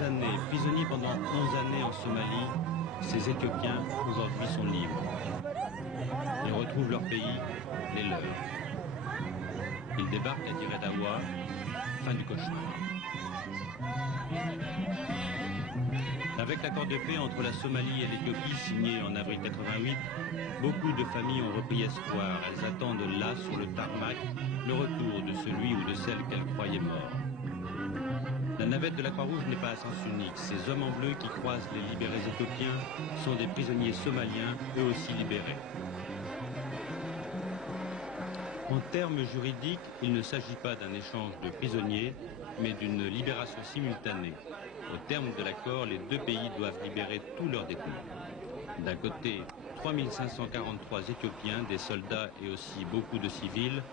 Années, prisonniers pendant 11 années en Somalie, ces Éthiopiens aujourd'hui sont libres. Ils retrouvent leur pays, les leurs. Ils débarquent à Dire Dawa, fin du cauchemar. Avec l'accord de paix entre la Somalie et l'Éthiopie signé en avril 88, beaucoup de familles ont repris espoir. Elles attendent là, sur le tarmac, le retour de celui ou de celle qu'elles croyaient mort. La navette de la Croix-Rouge n'est pas à sens unique. Ces hommes en bleu qui croisent les libérés éthiopiens sont des prisonniers somaliens, eux aussi libérés. En termes juridiques, il ne s'agit pas d'un échange de prisonniers, mais d'une libération simultanée. Au terme de l'accord, les deux pays doivent libérer tous leurs détenus. D'un côté, 3543 Éthiopiens, des soldats et aussi beaucoup de civils.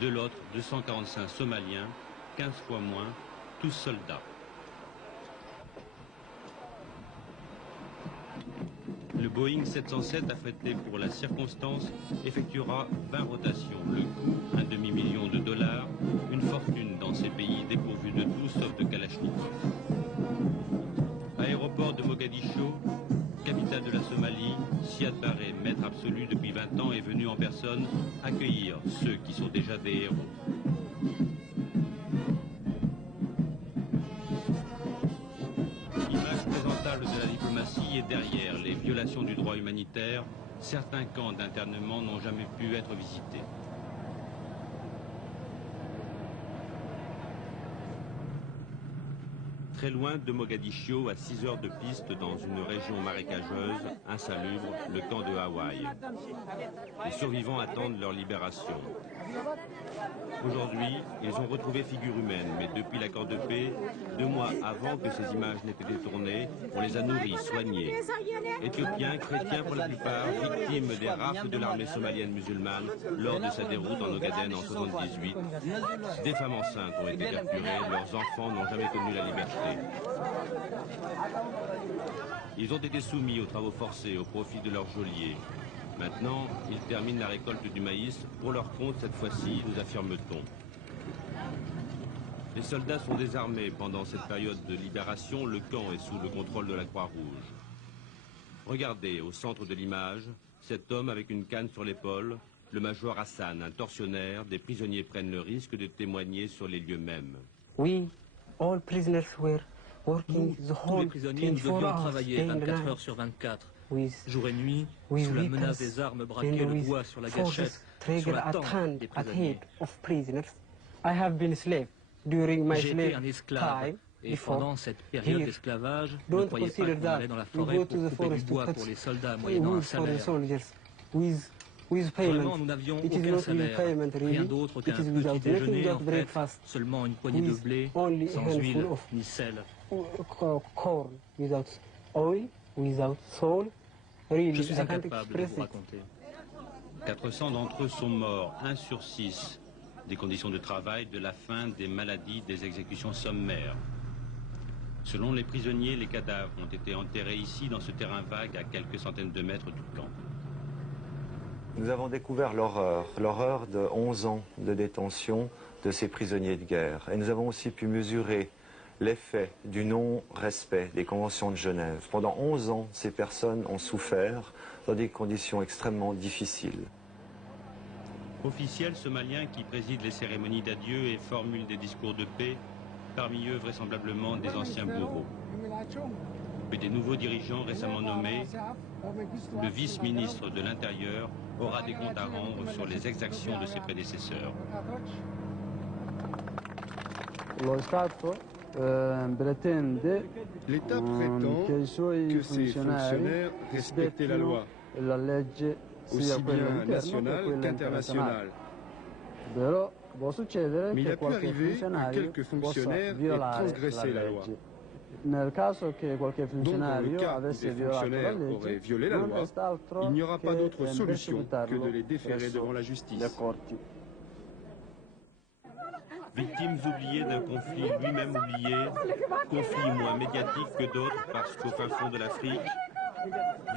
De l'autre, 245 Somaliens, 15 fois moins, tous soldats. Le Boeing 707 affrété pour la circonstance effectuera 20 rotations. Le coût, $1,5 million, une fortune dans ces pays dépourvus de tout sauf de Kalachnikov. Aéroport de Mogadiscio, capitale de la Somalie, Siad Barre, maître absolu depuis 20 ans, est venu en personne accueillir ceux qui sont déjà des héros. De la diplomatie et derrière les violations du droit humanitaire, certains camps d'internement n'ont jamais pu être visités. Très loin de Mogadiscio, à 6 heures de piste dans une région marécageuse, insalubre, le camp de Hawaï. Les survivants attendent leur libération. Aujourd'hui, ils ont retrouvé figure humaine, mais depuis l'accord de paix, 2 mois avant que ces images n'aient été tournées, on les a nourris, soignés. Éthiopiens, chrétiens pour la plupart, victimes des rafles de l'armée somalienne musulmane lors de sa déroute en Ogaden en 1978. Des femmes enceintes ont été capturées, leurs enfants n'ont jamais connu la liberté. Ils ont été soumis aux travaux forcés au profit de leurs geôliers. Maintenant, ils terminent la récolte du maïs, pour leur compte cette fois-ci, nous affirme-t-on. Les soldats sont désarmés. Pendant cette période de libération, le camp est sous le contrôle de la Croix-Rouge. Regardez, au centre de l'image, cet homme avec une canne sur l'épaule, le major Hassan, un tortionnaire. Des prisonniers prennent le risque de témoigner sur les lieux mêmes. Tous les prisonniers, nous devions travailler 24 heures sur 24. Jour et nuit, sous la menace des armes braquées le doigt sur la gâchette, sur la tempe des prisonniers. J'ai été un esclave, et pendant cette période d'esclavage, ne croyez pas qu'on allait dans la forêt pour couper du bois pour les soldats moyennant un salaire. Vraiment, nous n'avions aucun salaire, rien d'autre qu'un petit déjeuner, en fait, seulement une poignée de blé, sans huile ni sel. Je suis incapable de vous raconter. 400 d'entre eux sont morts, 1 sur 6. Des conditions de travail, de la faim, des maladies, des exécutions sommaires. Selon les prisonniers, les cadavres ont été enterrés ici, dans ce terrain vague, à quelques centaines de mètres du camp. Nous avons découvert l'horreur de 11 ans de détention de ces prisonniers de guerre. Et nous avons aussi pu mesurer l'effet du non-respect des conventions de Genève. Pendant 11 ans, ces personnes ont souffert dans des conditions extrêmement difficiles. Officiels somaliens qui président les cérémonies d'adieu et formulent des discours de paix, parmi eux vraisemblablement des anciens bourreaux. Et des nouveaux dirigeants récemment nommés, le vice-ministre de l'Intérieur aura des comptes à rendre sur les exactions de ses prédécesseurs. L'État prétend que ses fonctionnaires respectent la loi, aussi bien nationale qu'internationale. Mais il a pu arriver que quelques fonctionnaires aient transgressé la loi. Donc, dans le cas où des fonctionnaires auraient violé la loi, il n'y aura pas d'autre solution que de les déférer devant la justice. Victimes oubliées d'un conflit lui-même oublié, conflit moins médiatique que d'autres parce qu'au fin fond de l'Afrique,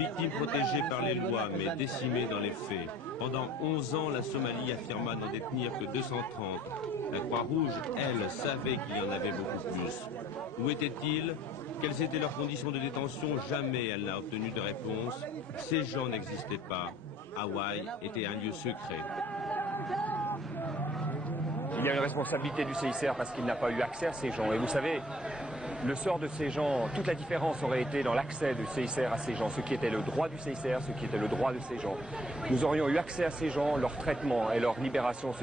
Victime protégée par les lois, mais décimée dans les faits. Pendant 11 ans, la Somalie affirma n'en détenir que 230. La Croix-Rouge, elle, savait qu'il y en avait beaucoup plus. Où étaient-ils? Quelles étaient leurs conditions de détention? Jamais elle n'a obtenu de réponse. Ces gens n'existaient pas. Hawaï était un lieu secret. Il y a une responsabilité du CICR parce qu'il n'a pas eu accès à ces gens. Et vous savez, le sort de ces gens, toute la différence aurait été dans l'accès du CICR à ces gens, ce qui était le droit du CICR, ce qui était le droit de ces gens. Nous aurions eu accès à ces gens, leur traitement et leur libération,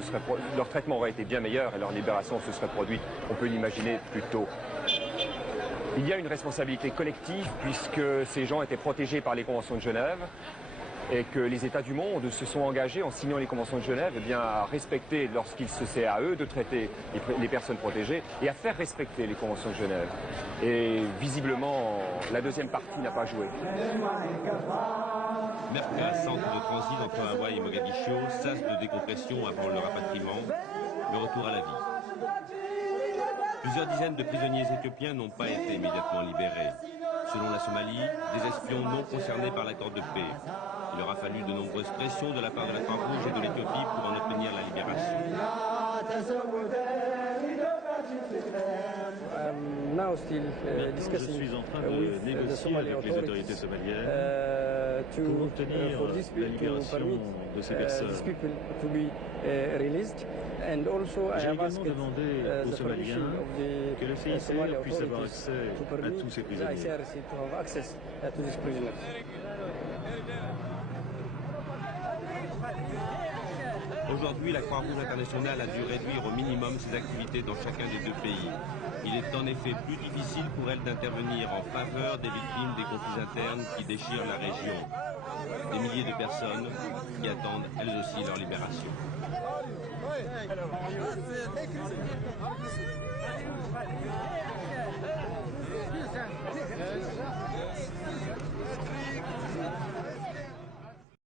leur traitement aurait été bien meilleur et leur libération se serait produite, on peut l'imaginer, plus tôt. Il y a une responsabilité collective puisque ces gens étaient protégés par les conventions de Genève et que les États du monde se sont engagés en signant les conventions de Genève à respecter, lorsqu'il se sait à eux de traiter les personnes protégées, et à faire respecter les conventions de Genève. Et visiblement, la deuxième partie n'a pas joué. Merka, centre de transit entre Hawaï et Mogadiscio, sas de décompression avant le rapatriement, le retour à la vie. Plusieurs dizaines de prisonniers éthiopiens n'ont pas été immédiatement libérés. Selon la Somalie, des espions non concernés par l'accord de paix. Il aura fallu de nombreuses pressions de la part de la Croix-Rouge et de l'Éthiopie pour en obtenir la libération. Maintenant, je suis en train de négocier avec les autorités somaliennes pour obtenir la libération de ces personnes. J'ai également demandé aux Somaliens que le CICR puisse avoir accès à tous ces prisonniers. Aujourd'hui, la Croix-Rouge internationale a dû réduire au minimum ses activités dans chacun des deux pays. Il est en effet plus difficile pour elle d'intervenir en faveur des victimes des conflits internes qui déchirent la région. Des milliers de personnes qui attendent elles aussi leur libération.